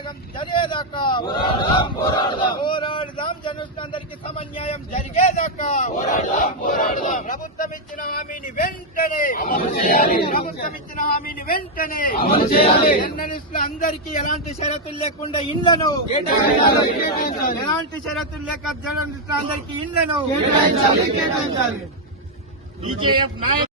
న్యాయం జరిగేదాకా పోరాడదాం జనులందరికీ సమన్యాయం జరిగేదాకా ప్రభుత్వం ఇచ్చిన హామీని వెంటనే ప్రభుత్వం ఇచ్చిన హామీని వెంటనే జర్నలిస్టులు అందరికీ ఎలాంటి షరతులు లేకుండా ఇండ్లను ఎలాంటి షరతులు లేక జర్నలిస్టులు అందరికీ ఇండ్లను బీజేఎఫ్ నాయక్